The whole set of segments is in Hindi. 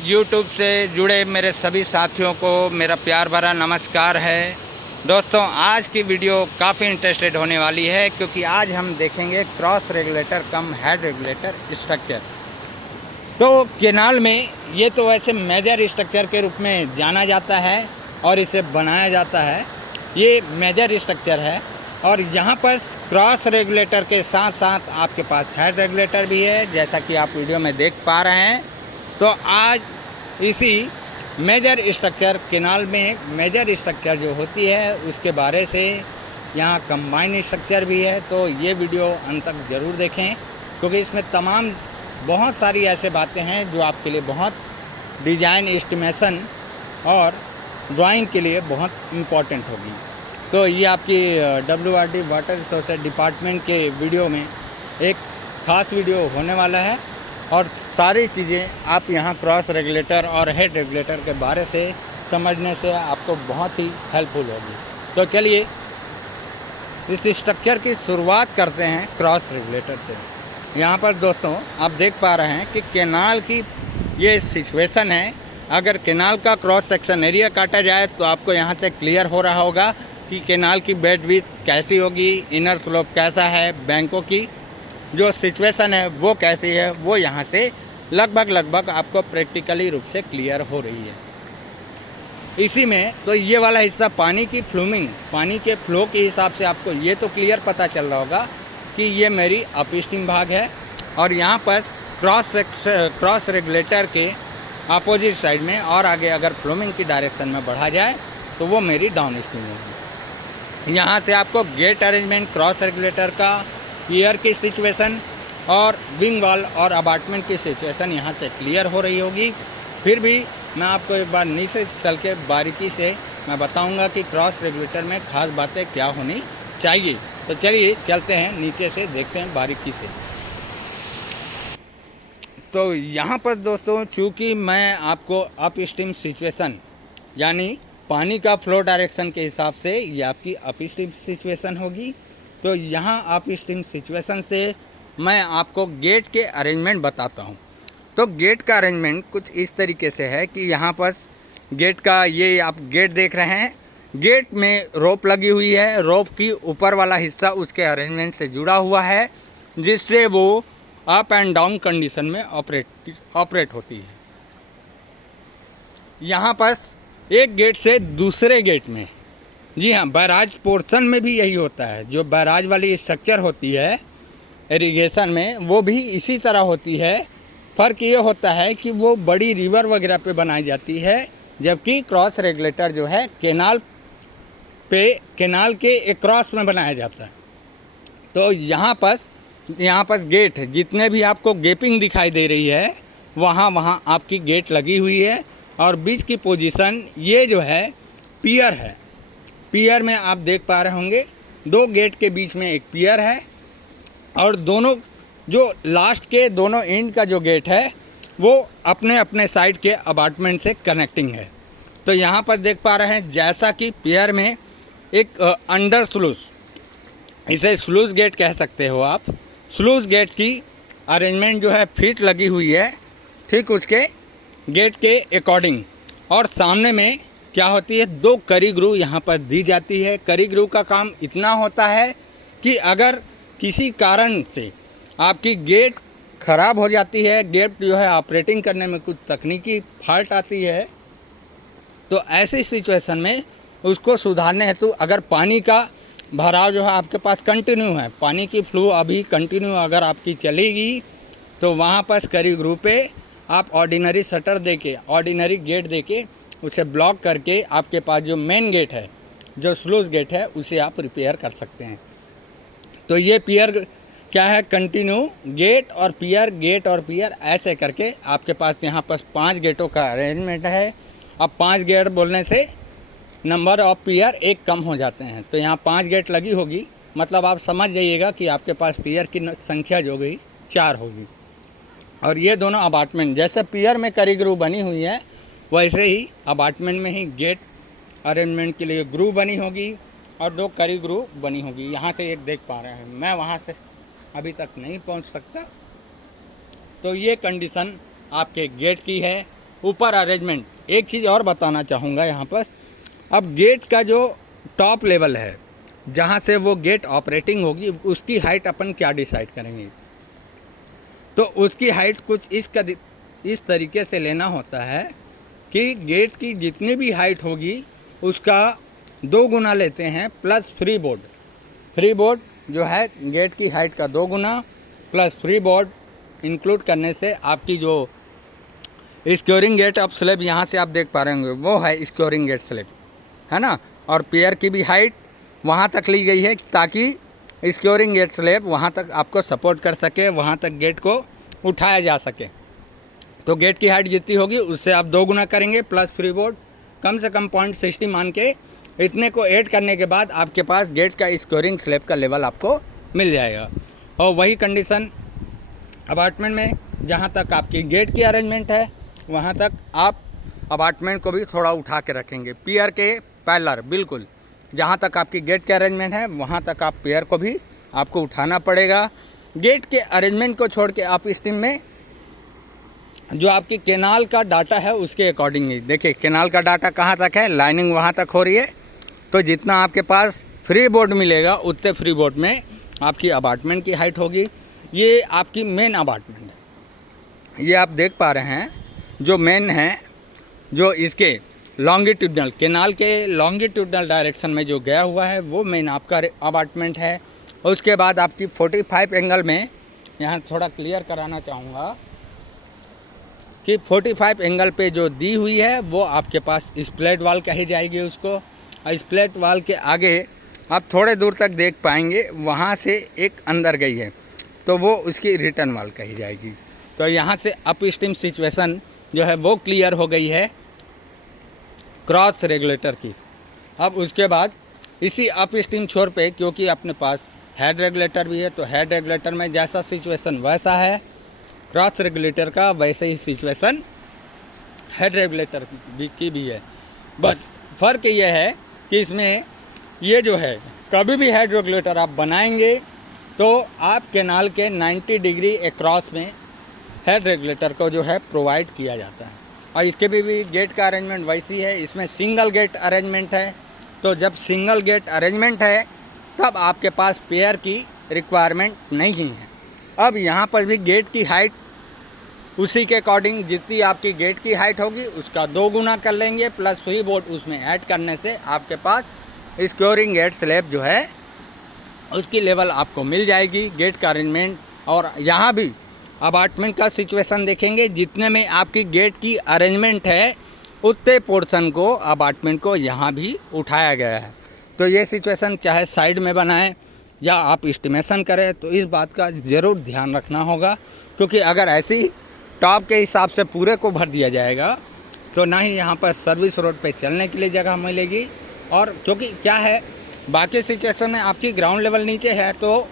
यूट्यूब से जुड़े मेरे सभी साथियों को मेरा प्यार भरा नमस्कार है। दोस्तों, आज की वीडियो काफ़ी इंटरेस्टेड होने वाली है क्योंकि आज हम देखेंगे क्रॉस रेगुलेटर कम हेड रेगुलेटर स्ट्रक्चर। तो केनाल में ये तो वैसे मेजर स्ट्रक्चर के रूप में जाना जाता है और इसे बनाया जाता है, ये मेजर स्ट्रक्चर है। और यहाँ पर क्रॉस रेगुलेटर के साथ साथ आपके पास हेड रेगुलेटर भी है, जैसा कि आप वीडियो में देख पा रहे हैं। तो आज इसी मेजर स्ट्रक्चर केनाल में मेजर स्ट्रक्चर जो होती है उसके बारे से, यहाँ कंबाइन स्ट्रक्चर भी है, तो ये वीडियो अंत तक ज़रूर देखें क्योंकि इसमें तमाम बहुत सारी ऐसे बातें हैं जो आपके लिए बहुत डिज़ाइन एस्टिमेशन और ड्राइंग के लिए बहुत इम्पॉर्टेंट होगी। तो ये आपकी WRD वाटर रिसोर्सेज डिपार्टमेंट के वीडियो में एक ख़ास वीडियो होने वाला है और सारी चीज़ें आप यहाँ क्रॉस रेगुलेटर और हेड रेगुलेटर के बारे से समझने से आपको बहुत ही हेल्पफुल होगी। तो चलिए इस स्ट्रक्चर की शुरुआत करते हैं क्रॉस रेगुलेटर से। यहाँ पर दोस्तों आप देख पा रहे हैं कि केनाल की ये सिचुएशन है। अगर केनाल का क्रॉस सेक्शन एरिया काटा जाए तो आपको यहाँ से क्लियर हो रहा होगा कि केनाल की बेड विड्थ कैसी होगी, इनर स्लोप कैसा है, बैंकों की जो सिचुएशन है वो कैसी है, वो यहाँ से लगभग आपको प्रैक्टिकली रूप से क्लियर हो रही है। इसी में तो ये वाला हिस्सा पानी की फ्लूमिंग, पानी के फ्लो के हिसाब से आपको ये तो क्लियर पता चल रहा होगा कि ये मेरी अपस्ट्रीम भाग है और यहाँ पर क्रॉस रेगुलेटर के अपोजिट साइड में और आगे अगर फ्लूमिंग की डायरेक्शन में बढ़ा जाए तो वो मेरी डाउन स्ट्रीम होगी। यहाँ से आपको गेट अरेंजमेंट, क्रॉस रेगुलेटर का ईयर की सिचुएशन और विंग वॉल और अपार्टमेंट की सिचुएशन यहाँ से क्लियर हो रही होगी। फिर भी मैं आपको एक बार नीचे चल के बारीकी से मैं बताऊंगा कि क्रॉस रेगुलेटर में ख़ास बातें क्या होनी चाहिए। तो चलिए चलते हैं नीचे से, देखते हैं बारीकी से। तो यहाँ पर दोस्तों चूँकि मैं आपको अप स्ट्रीम सिचुएशन यानी पानी का फ्लो डायरेक्शन के हिसाब से ये आपकी अप स्ट्रीम सिचुएशन होगी। तो यहाँ अप स्ट्रीम सिचुएशन से मैं आपको गेट के अरेंजमेंट बताता हूँ। तो गेट का अरेंजमेंट कुछ इस तरीके से है कि यहाँ पर गेट का ये आप गेट देख रहे हैं, गेट में रोप लगी हुई है। रोप की ऊपर वाला हिस्सा उसके अरेंजमेंट से जुड़ा हुआ है जिससे वो अप एंड डाउन कंडीशन में ऑपरेट होती है। यहाँ पर एक गेट से दूसरे गेट में, जी हाँ, बैराज पोर्शन में भी यही होता है। जो बैराज वाली स्ट्रक्चर होती है इरिगेशन में वो भी इसी तरह होती है। फ़र्क ये होता है कि वो बड़ी रिवर वगैरह पे बनाई जाती है, जबकि क्रॉस रेगुलेटर जो है केनाल के एक्रॉस में बनाया जाता है। तो यहाँ पर गेट जितने भी आपको गेपिंग दिखाई दे रही है वहाँ आपकी गेट लगी हुई है और बीच की पोजीशन ये जो है पियर है। पियर में आप देख पा रहे होंगे दो गेट के बीच में एक पियर है और दोनों जो लास्ट के दोनों एंड का जो गेट है वो अपने अपने साइड के अपार्टमेंट से कनेक्टिंग है। तो यहाँ पर देख पा रहे हैं जैसा कि पियर में एक अंडर स्लूज, इसे स्लूज गेट कह सकते हो आप, स्लूज गेट की अरेंजमेंट जो है फिट लगी हुई है ठीक उसके गेट के अकॉर्डिंग। और सामने में क्या होती है, दो करी ग्रू यहाँ पर दी जाती है। करी ग्रू का काम इतना होता है कि अगर किसी कारण से आपकी गेट ख़राब हो जाती है, गेट जो है ऑपरेटिंग करने में कुछ तकनीकी फॉल्ट आती है, तो ऐसी सिचुएशन में उसको सुधारने हेतु अगर पानी का भराव जो है आपके पास कंटिन्यू है, पानी की फ्लो अभी कंटिन्यू अगर आपकी चलेगी, तो वहाँ पर करी ग्रू पे आप ऑर्डिनरी शटर देके, ऑर्डिनरी गेट देके उसे ब्लॉक करके आपके पास जो मेन गेट है, जो स्लूज गेट है, उसे आप रिपेयर कर सकते हैं। तो ये पियर क्या है, कंटिन्यू गेट और पियर, गेट और पियर ऐसे करके आपके पास यहाँ पर 5 गेटों का अरेंजमेंट है। अब 5 गेट बोलने से नंबर ऑफ पियर एक कम हो जाते हैं, तो यहाँ 5 गेट लगी होगी, मतलब आप समझ जाइएगा कि आपके पास पियर की संख्या जो गई 4 होगी। और ये दोनों अपार्टमेंट, जैसे पियर में करी ग्रू बनी हुई है वैसे ही अपार्टमेंट में ही गेट अरेंजमेंट के लिए ग्रू बनी होगी और 2 करी ग्रू बनी होगी। यहाँ से एक देख पा रहे हैं, मैं वहाँ से अभी तक नहीं पहुँच सकता। तो ये कंडीशन आपके गेट की है ऊपर अरेंजमेंट। एक चीज़ और बताना चाहूँगा यहाँ पर, अब गेट का जो टॉप लेवल है जहाँ से वो गेट ऑपरेटिंग होगी, उसकी हाइट अपन क्या डिसाइड करेंगे। तो उसकी हाइट कुछ इस तरीके से लेना होता है कि गेट की जितनी भी हाइट होगी उसका 2 गुना लेते हैं, plus free board. Free board जो है गेट की हाइट का 2 गुना प्लस फ्री बोर्ड इंक्लूड करने से आपकी जो स्क्योरिंग गेट ऑफ स्लैब यहाँ से आप देख पा रहे होंगे वो है स्क्योरिंग गेट स्लैब, है ना। और पियर की भी हाइट वहाँ तक ली गई है ताकि स्क्योरिंग गेट स्लैब वहाँ तक आपको सपोर्ट कर सके, वहाँ तक गेट को उठाया जा सके। तो गेट की हाइट जितनी होगी उससे आप 2 गुना करेंगे प्लस फ्री बोर्ड, कम से कम 0.60 मान के इतने को ऐड करने के बाद आपके पास गेट का स्क्योरिंग स्लैब का लेवल आपको मिल जाएगा। और वही कंडीशन अपार्टमेंट में, जहाँ तक आपकी गेट की अरेंजमेंट है वहाँ तक आप अपार्टमेंट को भी थोड़ा उठा के रखेंगे, पियर के पैरेलल बिल्कुल। जहाँ तक आपकी गेट के अरेंजमेंट है वहाँ तक आप पियर को भी आपको उठाना पड़ेगा। गेट के अरेंजमेंट को छोड़ के आप स्टीम में जो आपकी केनाल का डाटा है उसके अकॉर्डिंग ही देखिए, केनाल का डाटा कहाँ तक है, लाइनिंग वहाँ तक हो रही है। तो जितना आपके पास फ्री बोर्ड मिलेगा उतने फ्री बोर्ड में आपकी अपार्टमेंट की हाइट होगी। ये आपकी मेन अपार्टमेंट है, ये आप देख पा रहे हैं जो मेन है, जो इसके लॉन्गिट्यूडनल केनाल के लॉन्गिट्यूडनल डायरेक्शन में जो गया हुआ है वो मेन आपका अपार्टमेंट है। और उसके बाद आपकी 45 एंगल में यहाँ थोड़ा क्लियर कराना चाहूँगा कि 45 एंगल पे जो दी हुई है वो आपके पास स्प्लिट वाल कही जाएगी उसको। और स्प्लिट वाल के आगे आप थोड़े दूर तक देख पाएंगे वहाँ से एक अंदर गई है तो वो उसकी रिटर्न वाल कही जाएगी। तो यहाँ से अप स्टीम सिचुएशन जो है वो क्लियर हो गई है क्रॉस रेगुलेटर की। अब उसके बाद इसी अप स्टीम छोर पे क्योंकि अपने पास हेड रेगुलेटर भी है तो हेड रेगुलेटर में जैसा सिचुएशन वैसा है, क्रॉस रेगुलेटर का वैसे ही सिचुएशन हेड रेगुलेटर की भी है। बस फ़र्क ये है कि इसमें ये जो है कभी भी हेड रेगुलेटर आप बनाएंगे तो आप केनाल के 90 डिग्री अक्रॉस में हेड रेगुलेटर को जो है प्रोवाइड किया जाता है। और इसके भी गेट का अरेंजमेंट वैसी है, इसमें सिंगल गेट अरेंजमेंट है। तो जब सिंगल गेट अरेंजमेंट है तब आपके पास पेयर की रिक्वायरमेंट नहीं है। अब यहाँ पर भी गेट की हाइट उसी के अकॉर्डिंग जितनी आपकी गेट की हाइट होगी उसका 2 गुना कर लेंगे प्लस फ्री बोर्ड उसमें ऐड करने से आपके पास स्क्योरिंग गेट स्लैब जो है उसकी लेवल आपको मिल जाएगी। गेट का अरेंजमेंट और यहाँ भी अपार्टमेंट का सिचुएशन देखेंगे, जितने में आपकी गेट की अरेंजमेंट है उतने पोर्शन को अपार्टमेंट को यहाँ भी उठाया गया है। तो ये सिचुएशन चाहे साइड में बनाएं या आप एस्टिमेशन करें तो इस बात का ज़रूर ध्यान रखना होगा, क्योंकि अगर ऐसी टॉप के हिसाब से पूरे को भर दिया जाएगा तो ना ही यहाँ पर सर्विस रोड पे चलने के लिए जगह मिलेगी। और क्योंकि क्या है बाकी सिचुएशन में आपकी ग्राउंड लेवल नीचे है तो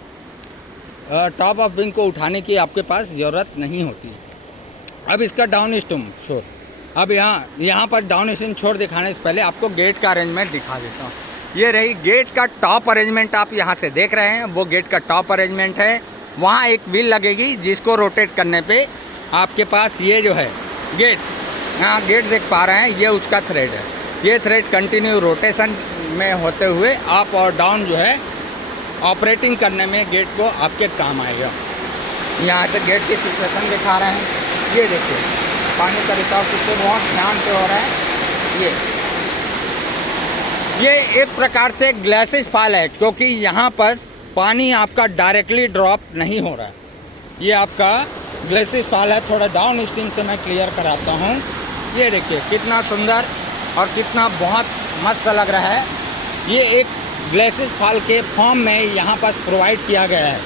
टॉप ऑफ विंग को उठाने की आपके पास ज़रूरत नहीं होती। अब इसका डाउन स्टीम छोर, अब यहाँ पर डाउन स्टीम छोर दिखाने से पहले आपको गेट का अरेंजमेंट दिखा देता हूँ। ये रही गेट का टॉप अरेंजमेंट, आप यहाँ से देख रहे हैं वो गेट का टॉप अरेंजमेंट है। वहाँ एक व्हील लगेगी जिसको रोटेट करने पे आपके पास ये जो है गेट, यहाँ गेट देख पा रहे हैं, ये उसका थ्रेड है। ये थ्रेड कंटिन्यू रोटेशन में होते हुए अप और डाउन जो है ऑपरेटिंग करने में गेट को आपके काम आएगा। यहाँ से गेट की सिचुएशन दिखा रहे हैं, ये देखिए पानी का रिसाव कितने बहुत ध्यान से हो रहा है। ये एक प्रकार से ग्लासेस फॉल है, क्योंकि यहाँ पर पानी आपका डायरेक्टली ड्रॉप नहीं हो रहा है, ये आपका ग्लासेस फॉल है। थोड़ा डाउन स्ट्रीम से मैं क्लियर कराता हूँ। ये देखिए कितना सुंदर और कितना बहुत मस्त लग रहा है। ये एक ग्लासेस फॉल के फॉर्म में यहाँ पर प्रोवाइड किया गया है।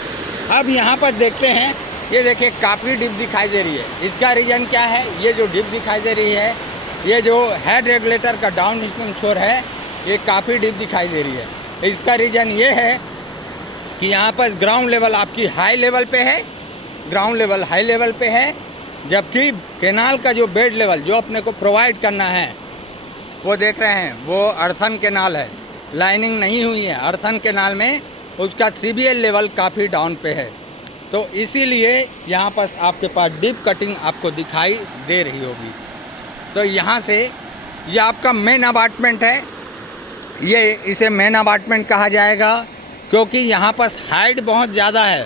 अब यहाँ पर देखते हैं, ये देखिए काफ़ी डिप दिखाई दे रही है। इसका रीज़न क्या है? ये जो डिप दिखाई दे रही है, ये जो हेड रेगुलेटर का डाउन स्ट्रीम छोर है, ये काफ़ी डिप दिखाई दे रही है। इसका रीज़न ये है कि यहाँ पर ग्राउंड लेवल आपकी हाई लेवल पे है, ग्राउंड लेवल हाई लेवल पे है, जबकि केनाल का जो बेड लेवल जो अपने को प्रोवाइड करना है वो देख रहे हैं वो अर्थन केनाल है, लाइनिंग नहीं हुई है। अर्थन केनाल में उसका CBL लेवल काफ़ी डाउन पे है, तो इसीलिए यहाँ पर आपके पास डीप कटिंग आपको दिखाई दे रही होगी। तो यहाँ से ये आपका मेन अपार्टमेंट है, ये इसे मेन अपार्टमेंट कहा जाएगा क्योंकि यहाँ पर हाइट बहुत ज़्यादा है,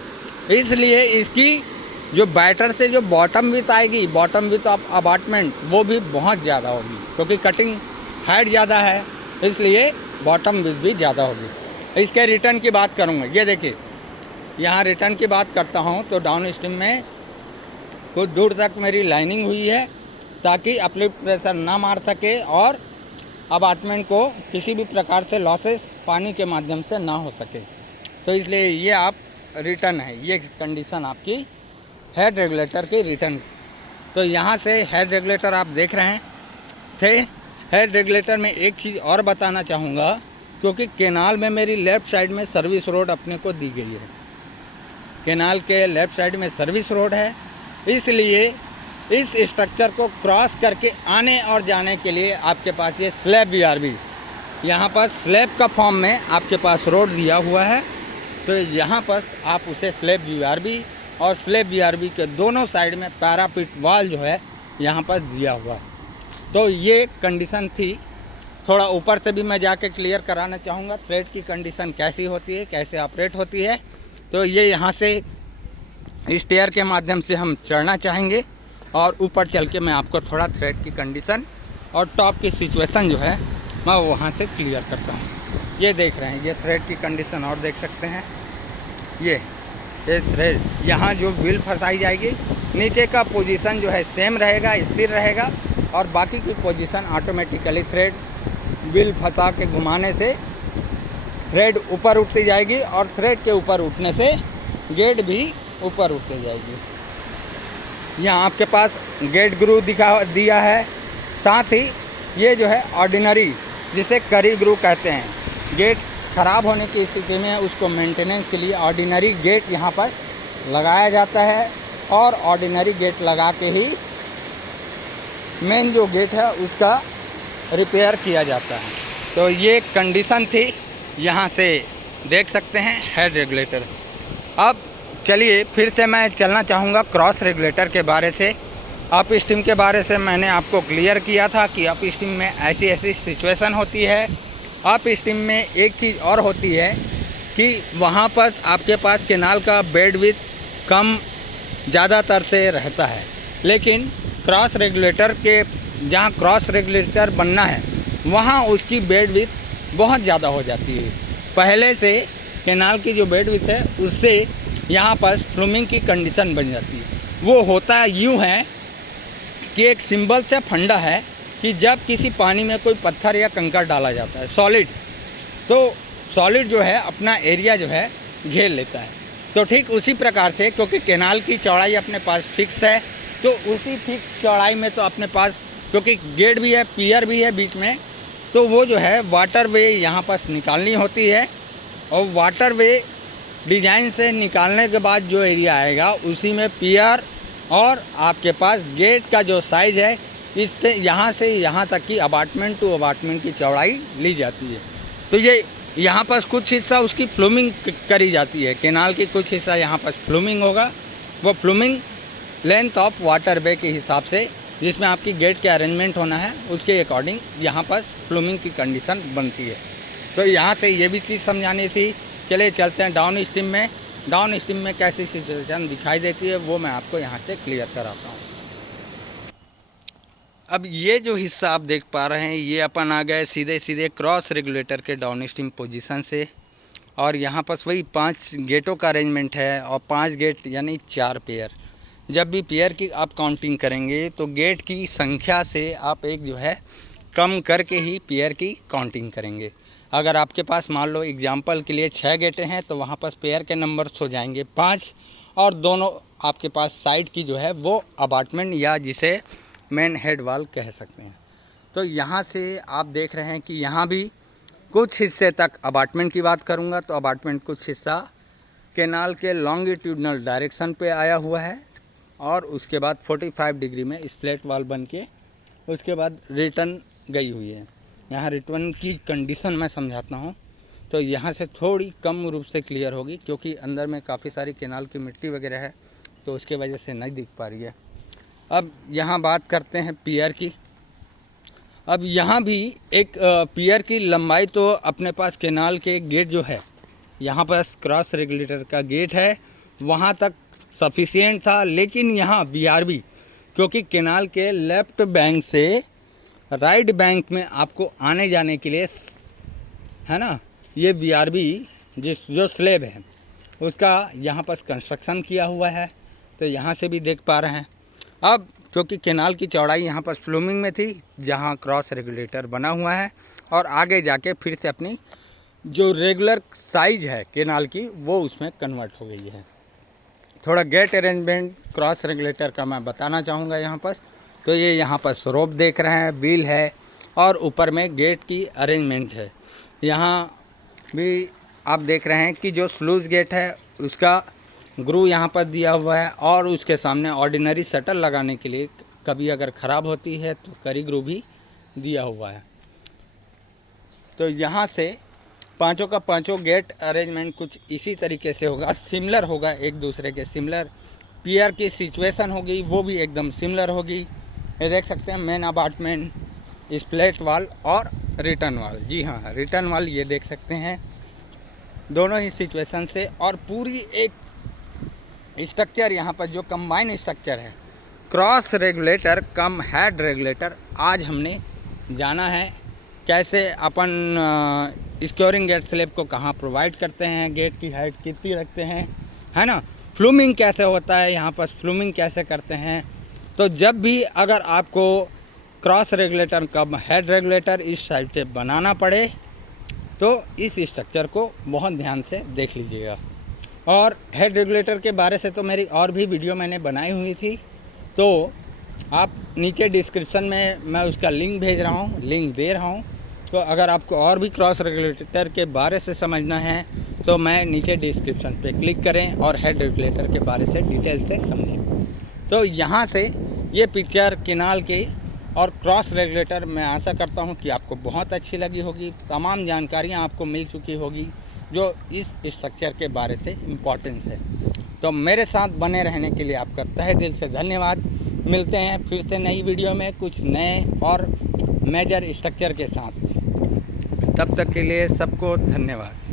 इसलिए इसकी जो बैटर से जो बॉटम विड्थ आएगी, बॉटम विड्थ ऑफ अपार्टमेंट वो भी बहुत ज़्यादा होगी क्योंकि कटिंग हाइट ज़्यादा है, इसलिए बॉटम विड्थ भी ज़्यादा होगी। इसके रिटर्न की बात करूँगा, ये देखिए यहाँ रिटर्न की बात करता हूँ तो डाउन स्ट्रीम में कुछ दूर तक मेरी लाइनिंग हुई है ताकि अपलिफ्ट प्रेशर ना मार सके और अपार्टमेंट को किसी भी प्रकार से लॉसेस पानी के माध्यम से ना हो सके। तो इसलिए ये आप रिटर्न है, ये कंडीशन आपकी हेड रेगुलेटर की रिटर्न। तो यहाँ से हेड रेगुलेटर आप देख रहे थे। हेड रेगुलेटर में एक चीज़ और बताना चाहूँगा क्योंकि केनाल में मेरी लेफ़्ट साइड में सर्विस रोड अपने को दी गई है, केनाल के लेफ़्ट साइड में सर्विस रोड है, इसलिए इस स्ट्रक्चर को क्रॉस करके आने और जाने के लिए आपके पास ये स्लैब वीआरबी, यहाँ पर स्लैब का फॉर्म में आपके पास रोड दिया हुआ है। तो यहाँ पर आप उसे स्लैब वीआरबी और स्लैब वीआरबी के दोनों साइड में पैरापिट वाल जो है यहाँ पर दिया हुआ है। तो ये कंडीशन थी। थोड़ा ऊपर से भी मैं जाके क्लियर कराना चाहूँगा थ्रेड की कंडीशन कैसी होती है, कैसे ऑपरेट होती है। तो ये यहाँ से स्टेयर के माध्यम से हम चढ़ना चाहेंगे और ऊपर चल के मैं आपको थोड़ा थ्रेड की कंडीशन और टॉप की सिचुएशन जो है मैं वहाँ से क्लियर करता हूँ। ये देख रहे हैं, ये थ्रेड की कंडीशन और देख सकते हैं। ये थ्रेड यहाँ जो व्हील फंसाई जाएगी, नीचे का पोजीशन जो है सेम रहेगा, स्थिर रहेगा और बाकी की पोजीशन ऑटोमेटिकली थ्रेड व्हील फंसा के घुमाने से थ्रेड ऊपर उठती जाएगी और थ्रेड के ऊपर उठने से गेट भी ऊपर उठती जाएगी। यहाँ आपके पास गेट ग्रू दिया है, साथ ही ये जो है ऑर्डिनरी जिसे करी ग्रू कहते हैं, गेट ख़राब होने की स्थिति में उसको मेंटेनेंस के लिए ऑर्डिनरी गेट यहाँ पर लगाया जाता है और ऑर्डिनरी गेट लगा के ही मेन जो गेट है उसका रिपेयर किया जाता है। तो ये कंडीशन थी, यहाँ से देख सकते हैं हेड रेगुलेटर। अब चलिए फिर से मैं चलना चाहूँगा क्रॉस रेगुलेटर के बारे से। अप स्टीम के बारे से मैंने आपको क्लियर किया था कि अप स्टीम में ऐसी ऐसी सिचुएशन होती है। अप स्टीम में एक चीज़ और होती है कि वहाँ पर आपके पास केनाल का बेड विड्थ कम ज़्यादातर से रहता है, लेकिन क्रॉस रेगुलेटर के जहाँ क्रॉस रेगुलेटर बनना है वहाँ उसकी बेड विड्थ बहुत ज़्यादा हो जाती है। पहले से केनाल की जो बेड विड्थ है उससे यहाँ पर फ्लूमिंग की कंडीशन बन जाती है। वो होता यूँ है कि एक सिंबल से फंडा है कि जब किसी पानी में कोई पत्थर या कंकड़ डाला जाता है सॉलिड, तो सॉलिड जो है अपना एरिया जो है घेर लेता है। तो ठीक उसी प्रकार से क्योंकि केनाल की चौड़ाई अपने पास फिक्स है, तो उसी फिक्स चौड़ाई में तो अपने पास क्योंकि गेट भी है, पियर भी है बीच में, तो वो जो है वाटर वे यहाँ पर निकालनी होती है और वाटर वे डिज़ाइन से निकालने के बाद जो एरिया आएगा उसी में पियर और आपके पास गेट का जो साइज़ है इससे यहाँ से यहाँ तक की अपार्टमेंट टू अपार्टमेंट की चौड़ाई ली जाती है। तो ये यहाँ पर कुछ हिस्सा उसकी फ्लूमिंग करी जाती है, केनाल की कुछ हिस्सा यहाँ पर फ्लूमिंग होगा, वो फ्लूमिंग लेंथ ऑफ वाटर वे के हिसाब से जिसमें आपकी गेट के अरेंजमेंट होना है उसके अकॉर्डिंग यहाँ पर फ्लूमिंग की कंडीशन बनती है। तो यहाँ से ये भी चीज़ समझानी थी। चलिए चलते हैं डाउन स्ट्रीम में। डाउन स्ट्रीम में कैसी सिचुएशन दिखाई देती है वो मैं आपको यहाँ से क्लियर कराता हूँ। अब ये जो हिस्सा आप देख पा रहे हैं ये अपन आ गए सीधे सीधे क्रॉस रेगुलेटर के डाउन स्ट्रीम पोजीशन से, और यहाँ पर वही 5 गेटों का अरेंजमेंट है और 5 गेट यानी 4 पेयर। जब भी पेयर की आप काउंटिंग करेंगे तो गेट की संख्या से आप एक जो है कम करके ही पेयर की काउंटिंग करेंगे। अगर आपके पास मान लो एग्जांपल के लिए 6 गेटें हैं तो वहाँ पर पेयर के नंबर्स हो जाएंगे 5 और दोनों आपके पास साइड की जो है वो अपार्टमेंट या जिसे मेन हेड वाल कह सकते हैं। तो यहाँ से आप देख रहे हैं कि यहाँ भी कुछ हिस्से तक अपार्टमेंट की बात करूँगा तो अपार्टमेंट कुछ हिस्सा केनाल के लॉन्गिट्यूडनल डायरेक्शन पे आया हुआ है और उसके बाद 45 डिग्री में स्प्लिट वाल बन के उसके बाद रिटर्न गई हुई है। यहाँ रिटर्न की कंडीशन मैं समझाता हूँ तो यहाँ से थोड़ी कम रूप से क्लियर होगी क्योंकि अंदर में काफ़ी सारी केनाल की मिट्टी वगैरह है तो उसके वजह से नहीं दिख पा रही है। अब यहाँ बात करते हैं पियर की। अब यहाँ भी एक पियर की लंबाई तो अपने पास केनाल के गेट जो है, यहाँ पर क्रॉस रेगुलेटर का गेट है, वहाँ तक सफिशिएंट था। लेकिन यहाँ BRB, क्योंकि केनाल के लेफ़्ट बैंक से राइट बैंक में आपको आने जाने के लिए है ना, ये BRB जो स्लेब है उसका यहाँ पर कंस्ट्रक्शन किया हुआ है, तो यहाँ से भी देख पा रहे हैं। अब क्योंकि केनाल की चौड़ाई यहाँ पर फ्लूमिंग में थी, जहाँ क्रॉस रेगुलेटर बना हुआ है, और आगे जाके फिर से अपनी जो रेगुलर साइज है केनाल की वो उसमें कन्वर्ट हो गई है। थोड़ा गेट अरेंजमेंट क्रॉस रेगुलेटर का मैं बताना चाहूँगा यहाँ पर। तो ये यहाँ पर स्रोप देख रहे हैं, व्हील है, और ऊपर में गेट की अरेंजमेंट है। यहाँ भी आप देख रहे हैं कि जो स्लूज गेट है उसका ग्रू यहाँ पर दिया हुआ है, और उसके सामने ऑर्डिनरी शटर लगाने के लिए कभी अगर ख़राब होती है तो करी ग्रू भी दिया हुआ है। तो यहाँ से पांचों का पांचों गेट अरेंजमेंट कुछ इसी तरीके से होगा, सिमिलर होगा, एक दूसरे के सिमिलर। पियर की सिचुएशन होगी वो भी एकदम सिमिलर होगी। ये देख सकते हैं मेन अपार्टमेंट, स्प्लिट वाल और रिटर्न वाल। जी हाँ, रिटर्न वाल ये देख सकते हैं दोनों ही सिचुएशन से। और पूरी एक स्ट्रक्चर यहाँ पर जो कंबाइन स्ट्रक्चर है, क्रॉस रेगुलेटर कम हेड रेगुलेटर, आज हमने जाना है कैसे अपन स्क्योरिंग गेट स्लैब को कहाँ प्रोवाइड करते हैं, गेट की हाइट कितनी रखते हैं, है ना, फ्लूमिंग कैसे होता है, यहाँ पर फ्लूमिंग कैसे करते हैं। तो जब भी अगर आपको क्रॉस रेगुलेटर कम हेड रेगुलेटर इस साइड से बनाना पड़े तो इस स्ट्रक्चर को बहुत ध्यान से देख लीजिएगा। और हेड रेगुलेटर के बारे से तो मेरी और भी वीडियो मैंने बनाई हुई थी, तो आप नीचे डिस्क्रिप्शन में मैं उसका लिंक भेज रहा हूँ, लिंक दे रहा हूँ। तो अगर आपको और भी क्रॉस रेगुलेटर के बारे से समझना है तो मैं नीचे डिस्क्रिप्शन पे क्लिक करें और हेड रेगुलेटर के बारे से डिटेल से समझें। तो यहाँ से ये पिक्चर केनाल की और क्रॉस रेगुलेटर मैं आशा करता हूँ कि आपको बहुत अच्छी लगी होगी। तमाम जानकारियाँ आपको मिल चुकी होगी जो इस स्ट्रक्चर के बारे से इम्पोर्टेंस है। तो मेरे साथ बने रहने के लिए आपका तहे दिल से धन्यवाद। मिलते हैं फिर से नई वीडियो में कुछ नए और मेजर स्ट्रक्चर के साथ। तब तक के लिए सबको धन्यवाद।